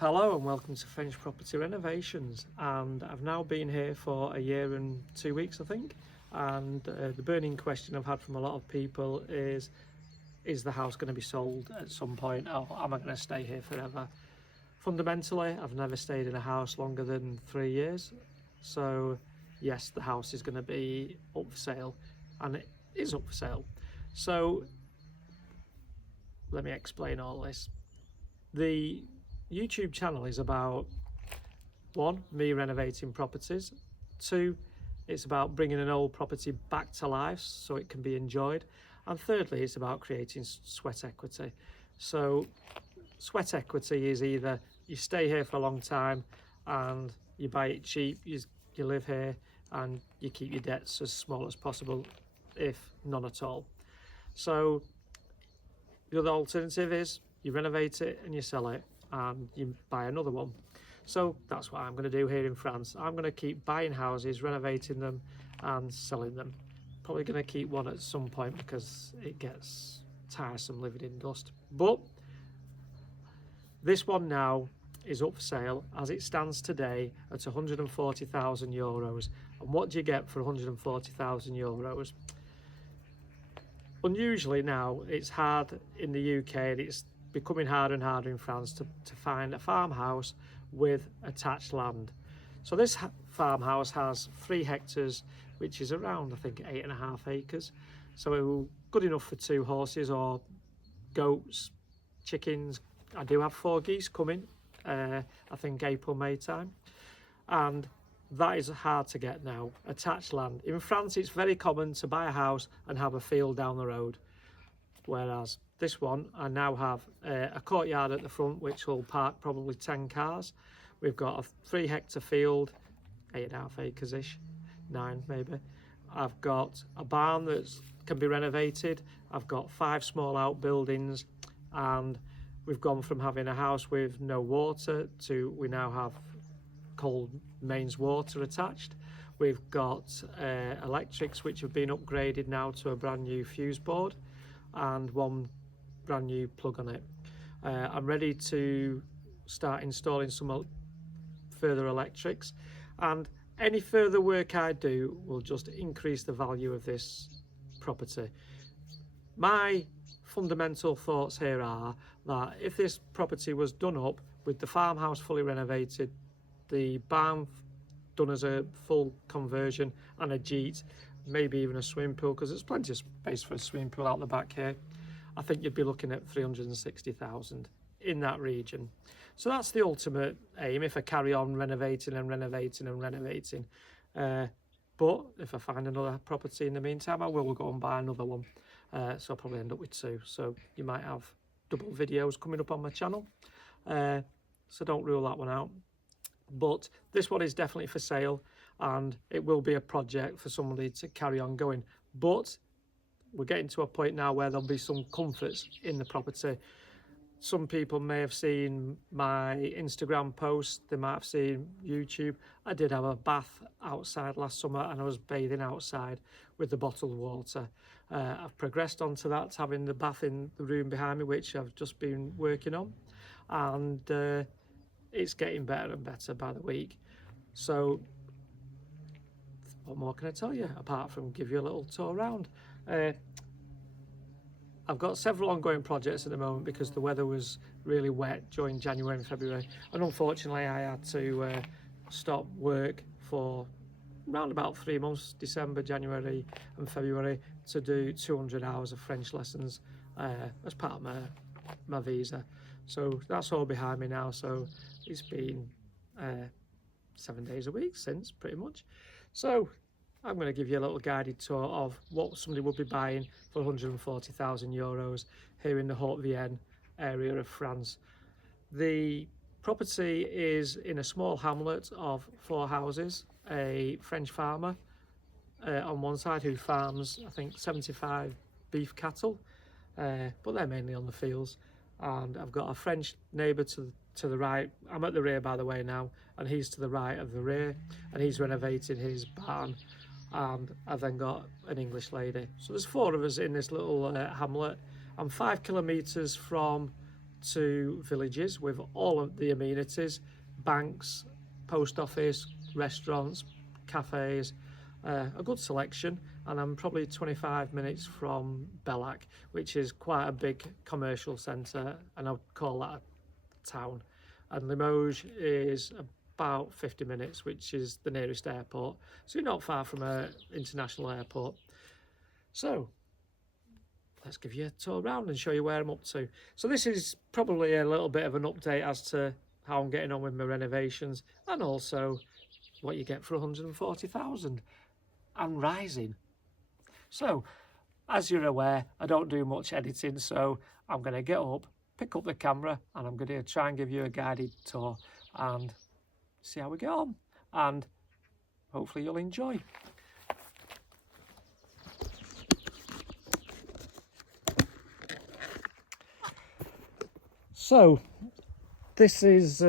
Hello and welcome to French Property Renovations, and I've now been here for a year and 2 weeks I think, and the burning question I've had from a lot of people is the house going to be sold at some point, or am I going to stay here forever? Fundamentally, I've never stayed in a house longer than 3 years, so yes, the house is going to be up for sale, and it is up for sale. So let me explain all this. The YouTube channel is about, one, me renovating properties, two, it's about bringing an old property back to life so it can be enjoyed, and thirdly, it's about creating sweat equity. So sweat equity is either you stay here for a long time and you buy it cheap, you live here and you keep your debts as small as possible, if none at all. So the other alternative is you renovate it and you sell it and you buy another one. So that's what I'm going to do here in France. I'm going to keep buying houses, renovating them and selling them. Probably going to keep one at some point because it gets tiresome living in dust. But this one now is up for sale as it stands today at €140,000. And what do you get for €140,000? Unusually now, it's hard in the UK and it's becoming harder and harder in France to find a farmhouse with attached land. So this farmhouse has 3 hectares, which is around, I think, 8.5 acres. So good enough for 2 horses or goats, chickens. I do have 4 geese coming, I think April, May time. And that is hard to get now, attached land. In France, it's very common to buy a house and have a field down the road. Whereas this one, I now have a courtyard at the front, which will park probably 10 cars. We've got a 3-hectare field, 8.5 acres-ish, 9 maybe. I've got a barn that can be renovated. I've got 5 small outbuildings, and we've gone from having a house with no water to we now have cold mains water attached. We've got electrics which have been upgraded now to a brand new fuse board and one brand new plug on it. I'm ready to start installing some further electrics, and any further work I do will just increase the value of this property. My fundamental thoughts here are that if this property was done up with the farmhouse fully renovated, the barn done as a full conversion and a jeet, maybe even a swimming pool, because there's plenty of space for a swimming pool out the back here, I think you'd be looking at 360,000 in that region. So that's the ultimate aim if I carry on renovating and renovating and renovating. But if I find another property in the meantime, I will go and buy another one. So I'll probably end up with 2. So you might have double videos coming up on my channel. So don't rule that one out. But this one is definitely for sale, and it will be a project for somebody to carry on going. But we're getting to a point now where there'll be some comforts in the property. Some people may have seen my Instagram post, they might have seen YouTube. I did have a bath outside last summer and I was bathing outside with the bottled water. I've progressed onto that, having the bath in the room behind me, which I've just been working on, and it's getting better and better by the week. So what more can I tell you apart from give you a little tour around? I've got several ongoing projects at the moment because the weather was really wet during January and February, and unfortunately I had to stop work for around about 3 months, December, January and February, to do 200 hours of French lessons as part of my visa. So that's all behind me now. So it's been 7 days a week since, pretty much. So I'm going to give you a little guided tour of what somebody would be buying for €140,000 here in the Haute-Vienne area of France. The property is in a small hamlet of 4 houses, a French farmer on one side who farms, I think, 75 beef cattle, but they're mainly on the fields. And I've got a French neighbour to the right. I'm at the rear, by the way, now, and he's to the right of the rear, and he's renovating his barn. And I've then got an English lady. So there's 4 of us in this little hamlet. I'm 5 kilometres from to villages with all of the amenities, banks, post office, restaurants, cafes, a good selection. And I'm probably 25 minutes from Bellac, which is quite a big commercial centre, and I would call that a town. And Limoges is about 50 minutes, which is the nearest airport, so you're not far from an international airport. So let's give you a tour around and show you where I'm up to. So this is probably a little bit of an update as to how I'm getting on with my renovations, and also what you get for 140,000 and rising. So as you're aware, I don't do much editing, so I'm going to get up, pick up the camera, and I'm going to try and give you a guided tour and see how we get on, and hopefully you'll enjoy. So this is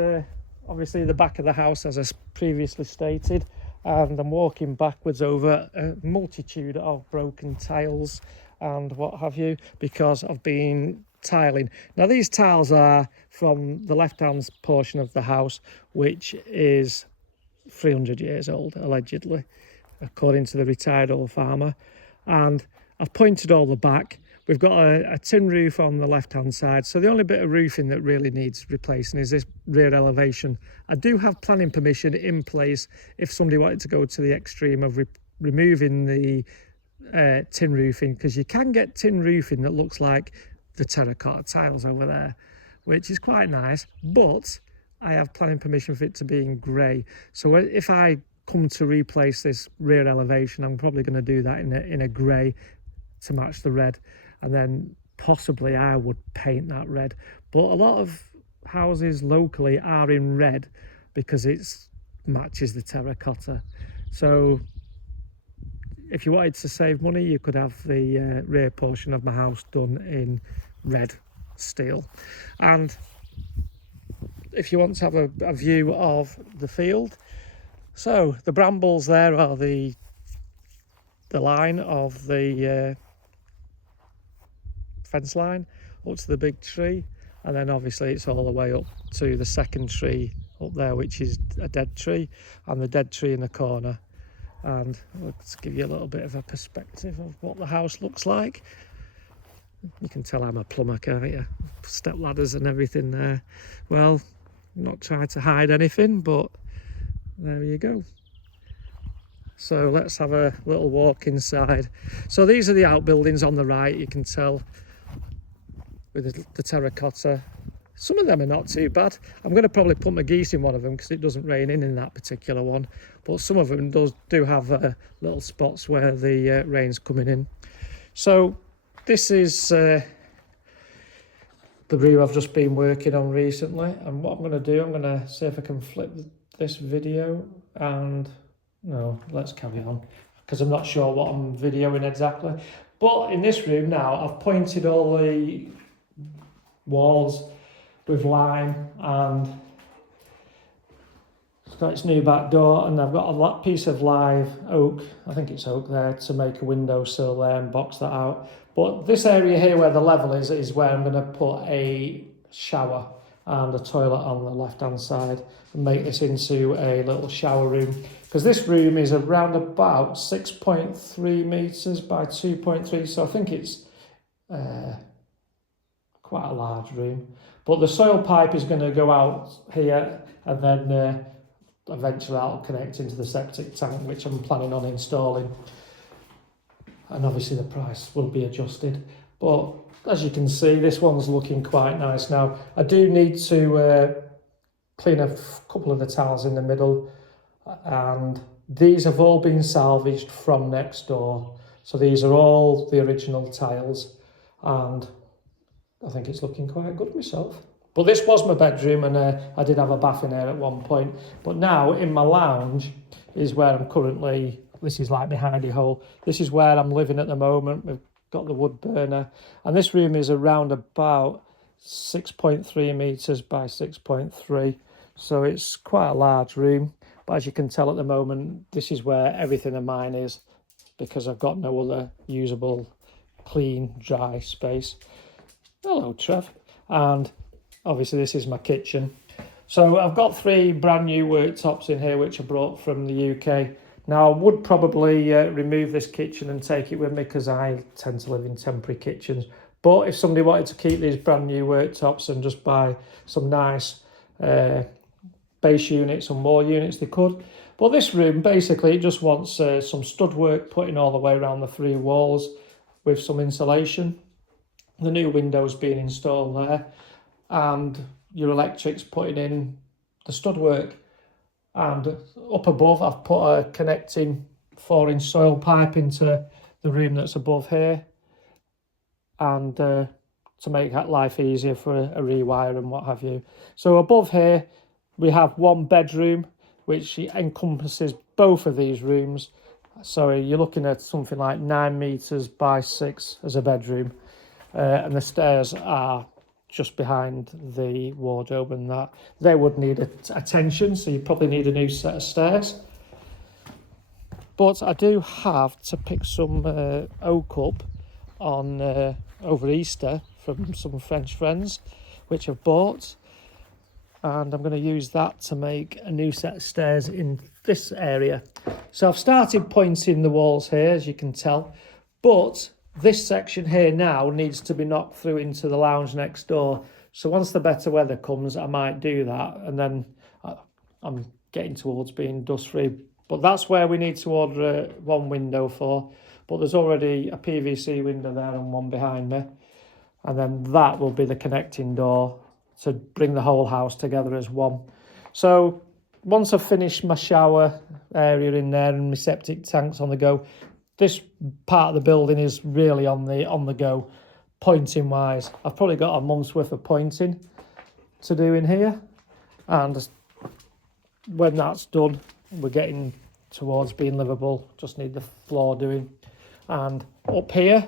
obviously the back of the house, as I previously stated, and I'm walking backwards over a multitude of broken tiles and what have you, because I've been tiling. Now these tiles are from the left hand portion of the house, which is 300 years old allegedly, according to the retired old farmer, and I've pointed all the back. We've got a tin roof on the left hand side, so the only bit of roofing that really needs replacing is this rear elevation. I do have planning permission in place if somebody wanted to go to the extreme of removing the tin roofing, because you can get tin roofing that looks like the terracotta tiles over there, which is quite nice, but I have planning permission for it to be in grey. So if I come to replace this rear elevation, I'm probably going to do that in a grey to match the red, and then possibly I would paint that red. But a lot of houses locally are in red because it matches the terracotta. So if you wanted to save money, you could have the rear portion of my house done in red steel. And if you want to have a view of the field, so the brambles there are the line of the fence line up to the big tree, and then obviously it's all the way up to the second tree up there, which is a dead tree, and the dead tree in the corner. And let's give you a little bit of a perspective of what the house looks like. You can tell I'm a plumber, can't you? Step ladders and everything there. Well, I'm not trying to hide anything, but there you go. So let's have a little walk inside. So these are the outbuildings on the right, you can tell, with the terracotta. Some of them are not too bad. I'm going to probably put my geese in one of them because it doesn't rain in that particular one, but some of them do have little spots where the rain's coming in. So this is the room I've just been working on recently, and what I'm going to do, I'm going to see if I can flip this video, and no, let's carry on because I'm not sure what I'm videoing exactly. But in this room now, I've pointed all the walls with lime, and it's got its new back door, and I've got a piece of live oak, I think it's oak there, to make a windowsill there and box that out. But this area here where the level is where I'm going to put a shower and a toilet on the left hand side and make this into a little shower room, because this room is around about 6.3 metres by 2.3, so I think it's quite a large room. But the soil pipe is going to go out here, and then eventually that'll connect into the septic tank, which I'm planning on installing. And obviously the price will be adjusted. But as you can see, this one's looking quite nice now. I do need to clean a couple of the tiles in the middle, and these have all been salvaged from next door. So these are all the original tiles, and I think it's looking quite good myself. But this was my bedroom, and I did have a bath in there at one point. But now in my lounge is where I'm currently, this is like my hidey hole. This is where I'm living at the moment. We've got the wood burner, and this room is around about 6.3 metres by 6.3. So it's quite a large room. But as you can tell at the moment, this is where everything of mine is, because I've got no other usable, clean, dry space. Hello, Trev. And obviously this is my kitchen. So I've got 3 brand new worktops in here which I brought from the UK. Now I would probably remove this kitchen and take it with me because I tend to live in temporary kitchens. But if somebody wanted to keep these brand new worktops and just buy some nice base units and more units, they could. But this room, basically, it just wants some stud work put in all the way around the 3 walls with some insulation. The new windows being installed there, and your electrics putting in the stud work. And up above, I've put a connecting 4-inch soil pipe into the room that's above here, and to make that life easier for a rewire and what have you. So above here, we have 1 bedroom, which encompasses both of these rooms. So you're looking at something like 9 meters by 6 as a bedroom. And the stairs are just behind the wardrobe, and that they would need attention, so you probably need a new set of stairs. But I do have to pick some oak up on over Easter from some French friends, which I've bought, and I'm going to use that to make a new set of stairs in this area. So I've started pointing the walls here, as you can tell, but this section here now needs to be knocked through into the lounge next door. So once the better weather comes, I might do that. And then I'm getting towards being dust free. But that's where we need to order 1 window for. But there's already a PVC window there and 1 behind me. And then that will be the connecting door to bring the whole house together as one. So once I've finished my shower area in there and my septic tanks on the go, this part of the building is really on the go, pointing wise. I've probably got a month's worth of pointing to do in here, and when that's done, we're getting towards being livable. Just need the floor doing. And up here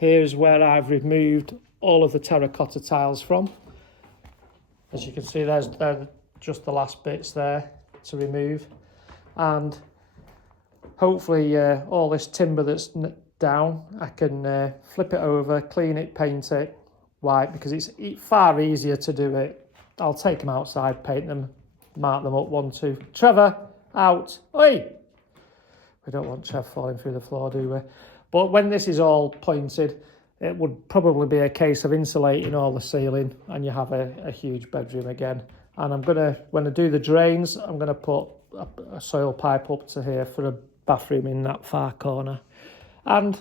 is where I've removed all of the terracotta tiles from. As you can see, they're just the last bits there to remove, and hopefully all this timber that's down, I can flip it over, clean it, paint it white, because it's far easier to do it. I'll take them outside, paint them, mark them up 1, 2. Trevor, out. Oi! We don't want Trev falling through the floor, do we? But when this is all pointed, it would probably be a case of insulating all the ceiling, and you have a huge bedroom again. And I'm going to, when I do the drains, I'm going to put a soil pipe up to here for a bathroom in that far corner. And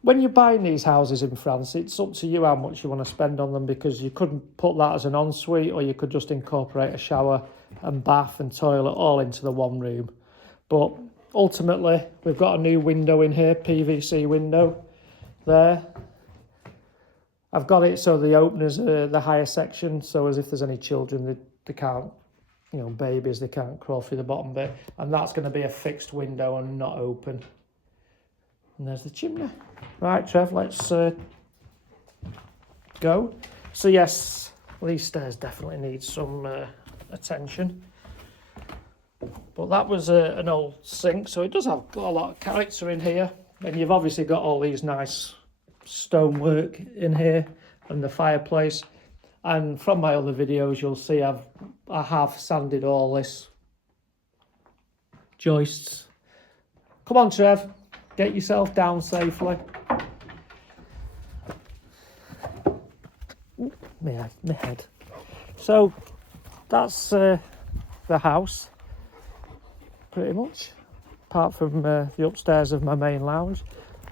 when you're buying these houses in France, it's up to you how much you want to spend on them, because you couldn't put that as an ensuite, or you could just incorporate a shower and bath and toilet all into the 1 room. But ultimately, we've got a new window in here, PVC window there. I've got it so the openers are the higher section, so as if there's any children, they can't, babies, they can't crawl through the bottom bit. And that's going to be a fixed window and not open. And there's the chimney. Right, Trev, let's go. So yes, these stairs definitely need some attention. But that was an old sink, so it does have got a lot of character in here. And you've obviously got all these nice stonework in here and the fireplace. And from my other videos, you'll see I have sanded all this joists. Come on, Trev, get yourself down safely. My head. So that's the house, pretty much, apart from the upstairs of my main lounge.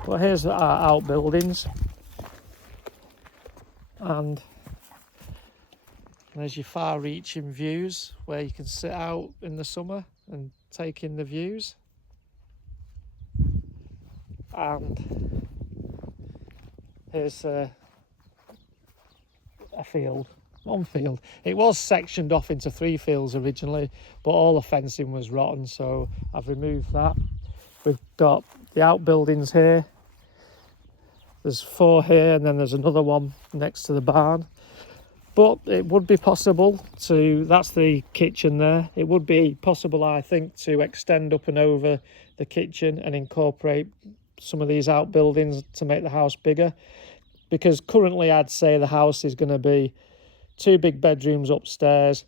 But here's our outbuildings, and there's your far-reaching views where you can sit out in the summer and take in the views. And here's a field, 1 field. It was sectioned off into 3 fields originally, but all the fencing was rotten, so I've removed that. We've got the outbuildings here. There's 4 here, and then there's another one next to the barn. But it would be possible to, that's the kitchen there, it would be possible, I think, to extend up and over the kitchen and incorporate some of these outbuildings to make the house bigger. Because currently I'd say the house is going to be 2 big bedrooms upstairs,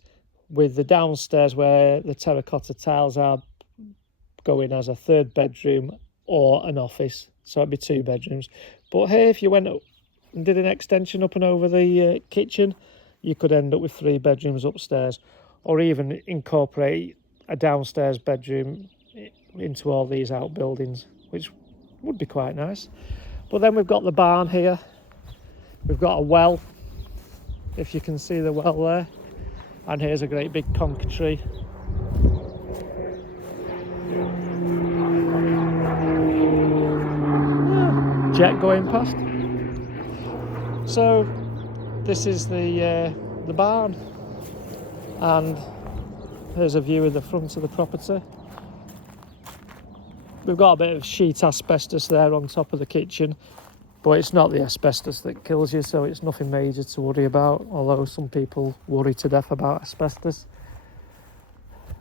with the downstairs where the terracotta tiles are going as a 3rd bedroom or an office. So it'd be 2 bedrooms. But here, if you went up and did an extension up and over the kitchen, you could end up with 3 bedrooms upstairs, or even incorporate a downstairs bedroom into all these outbuildings, which would be quite nice. But then we've got the barn here. We've got a well, if you can see the well there, and here's a great big conker tree. Jet going past. So this is the barn, and here's a view of the front of the property. We've got a bit of sheet asbestos there on top of the kitchen, but it's not the asbestos that kills you, so it's nothing major to worry about, although some people worry to death about asbestos.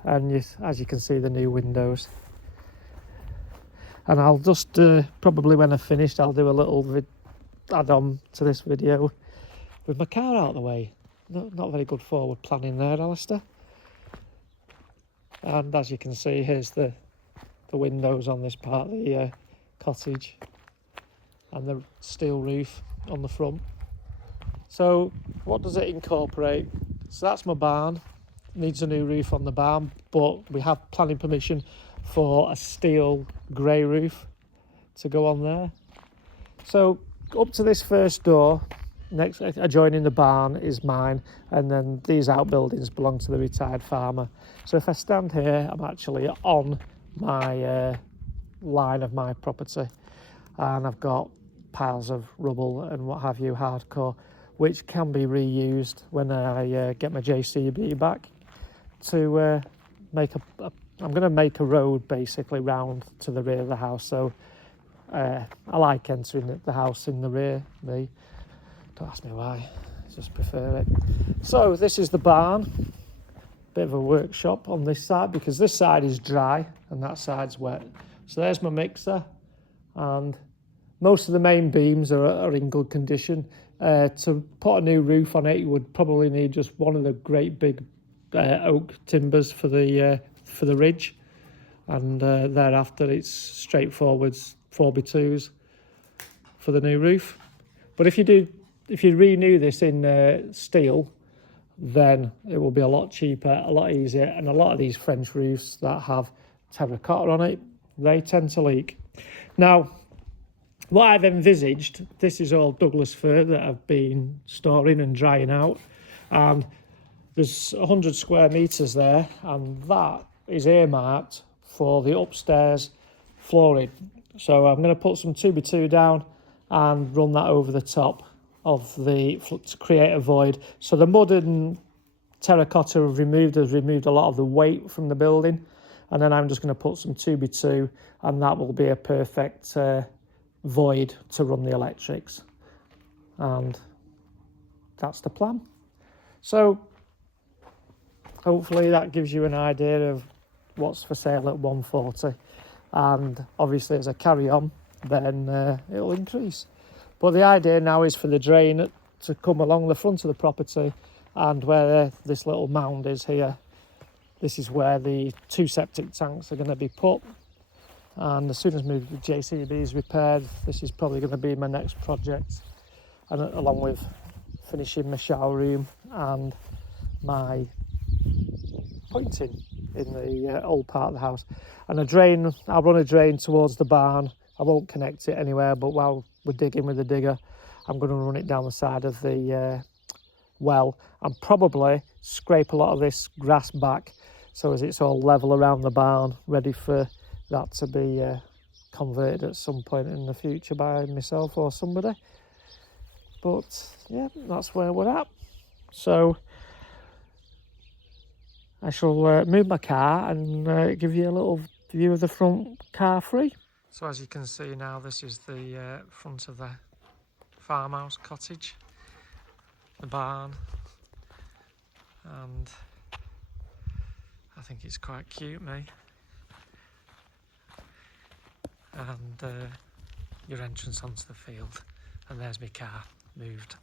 And as you can see, the new windows. And I'll just, probably when I've finished, I'll do a little add-on to this video with my car out of the way. Not very good forward planning there, Alistair. And as you can see, here's the windows on this part of the cottage, and the steel roof on the front. So what does it incorporate? So that's my barn. Needs a new roof on the barn, but we have planning permission for a steel grey roof to go on there. So up to this first door, next adjoining the barn, is mine, and then these outbuildings belong to the retired farmer. So if I stand here, I'm actually on my line of my property, and I've got piles of rubble and what have you, hardcore, which can be reused when I get my JCB back to make I'm going to make a road basically round to the rear of the house. So I like entering the house in the rear. Don't ask me why, I just prefer it. So this is the barn. Bit of a workshop on this side, because this side is dry and that side's wet. So there's my mixer, and most of the main beams are in good condition. To put a new roof on it, you would probably need just one of the great big oak timbers for the ridge, and thereafter it's straightforward 4x2s for the new roof. But if you renew this in steel, then it will be a lot cheaper, a lot easier, and a lot of these French roofs that have terracotta on it, they tend to leak. Now, what I've envisaged, this is all Douglas fir that I've been storing and drying out, and there's 100 square metres there, and that is earmarked for the upstairs flooring. So I'm going to put some 2x2 down and run that over the top of to create a void. So the mud and terracotta has removed a lot of the weight from the building, and then I'm just going to put some 2x2, and that will be a perfect void to run the electrics, and that's the plan. So hopefully that gives you an idea of what's for sale at 140, and obviously as I carry on, then it'll increase. But the idea now is for the drain to come along the front of the property, and where this little mound is here, this is where the 2 septic tanks are going to be put. And as soon as my JCB is repaired, this is probably going to be my next project, and along with finishing my shower room and my pointing in the old part of the house. And a drain, I'll run a drain towards the barn. I won't connect it anywhere, but while we're digging with the digger, I'm going to run it down the side of the well, and probably scrape a lot of this grass back so as it's all level around the barn, ready for that to be converted at some point in the future by myself or somebody. But yeah, that's where we're at. So I shall move my car and give you a little view of the front car free. So as you can see now, this is the front of the Farmhouse Cottage, the barn, and I think it's quite cute, me. And your entrance onto the field, and there's my car moved.